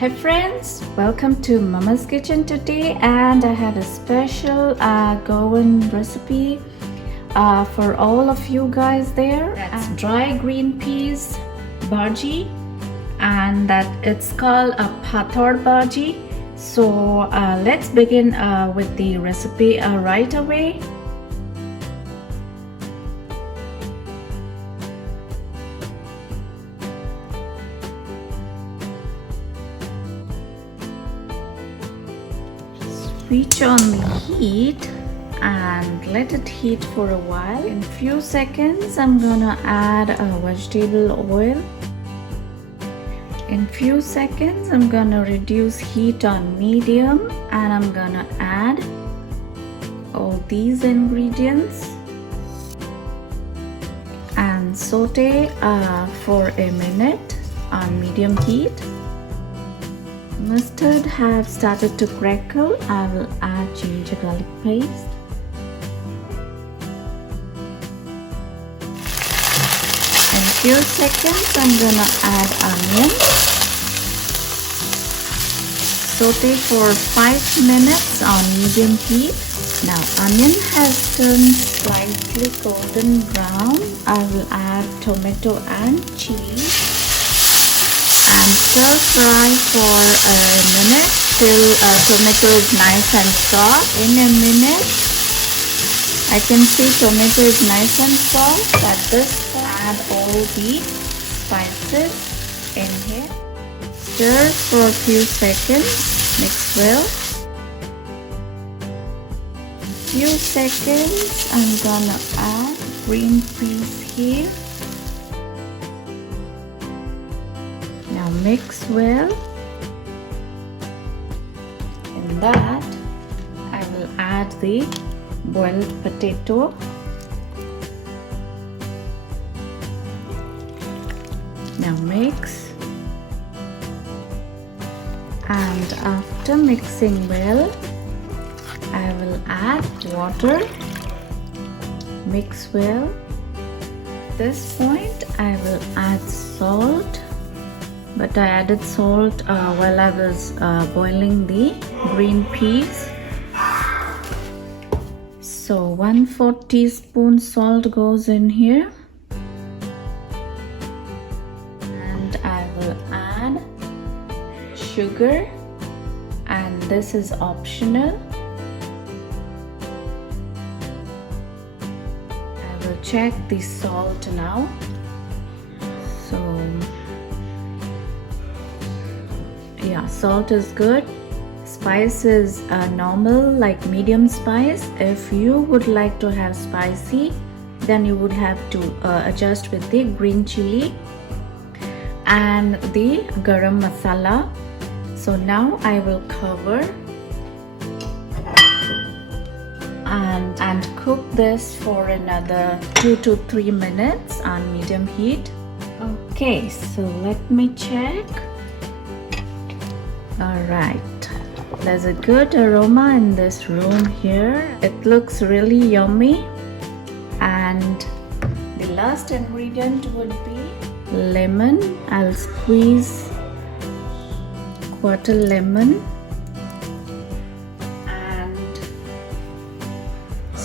Hi friends, welcome to Mama's Kitchen today, and I have a special Goan recipe for all of you guys there. That's dry green peas bhaji, and that it's called a pathor bhaji. So let's begin with the recipe right away. Switch on the heat and let it heat for a while. In few seconds I'm gonna add a vegetable oil. In few seconds I'm gonna reduce heat on medium and I'm gonna add all these ingredients and saute for a minute on medium heat. Mustard have started to crackle. I will add ginger garlic paste. In few seconds I'm gonna add onion. Saute for 5 minutes on medium heat. Now onion has turned slightly golden brown. I will add tomato and cheese and stir fry for a minute till tomato is nice and soft. In a minute I can see tomato is nice and soft. At this point add all the spices in here. Stir for a few seconds, mix well. Few seconds I'm gonna add green peas here. Now mix well. In that I will add the boiled potato. Now mix, and after mixing well I will add water. Mix well. At this point I will add salt, but I added salt while I was boiling the green peas. So 1/4 teaspoon salt goes in here, and I will add sugar, and this is optional. I will check the salt now. So yeah, salt is good. Spice is normal, like medium spice. If you would like to have spicy, then you would have to adjust with the green chili and the garam masala. So now I will cover and cook this for another 2 to 3 minutes on medium heat. Okay, so let me check. Alright, there's a good aroma in this room here. It looks really yummy. And the last ingredient would be lemon. I'll squeeze quarter lemon and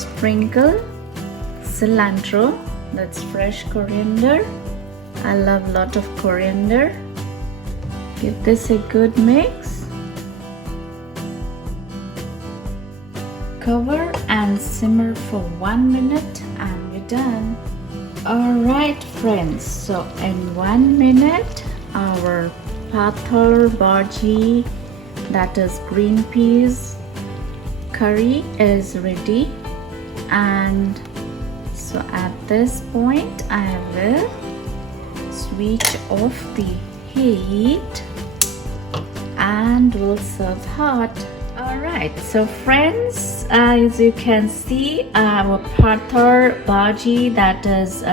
sprinkle cilantro, that's fresh coriander. I love a lot of coriander. Give this a good mix. Cover and simmer for 1 minute and we're done. Alright friends, so in 1 minute our pathor bhaji, that is green peas curry, is ready. And so at this point I will switch off the heat and we'll serve hot. Alright, so friends, as you can see, our pathor bhaji, that is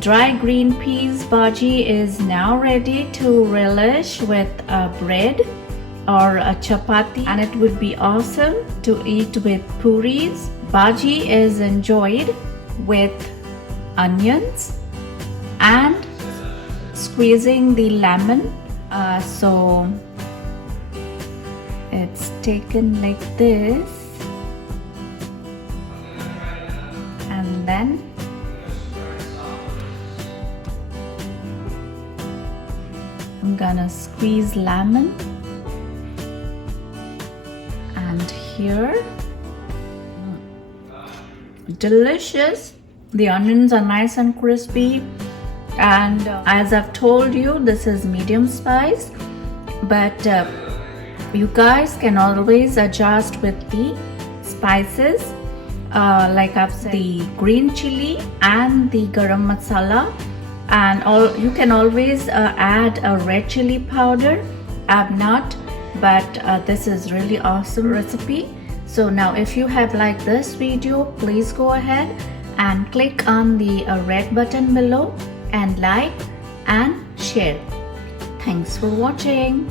dry green peas bhaji, is now ready to relish with bread or a chapati, and it would be awesome to eat with puris. Bhaji is enjoyed with onions and squeezing the lemon. So it's taken like this, and then I'm gonna squeeze lemon, and here, delicious. The onions are nice and crispy, and as I've told you, this is medium spice, but you guys can always adjust with the spices, like I've said, the green chili and the garam masala, and you can always add a red chili powder. I've not, but this is really awesome recipe. So now if you have liked this video, please go ahead and click on the red button below and like and share. Thanks for watching.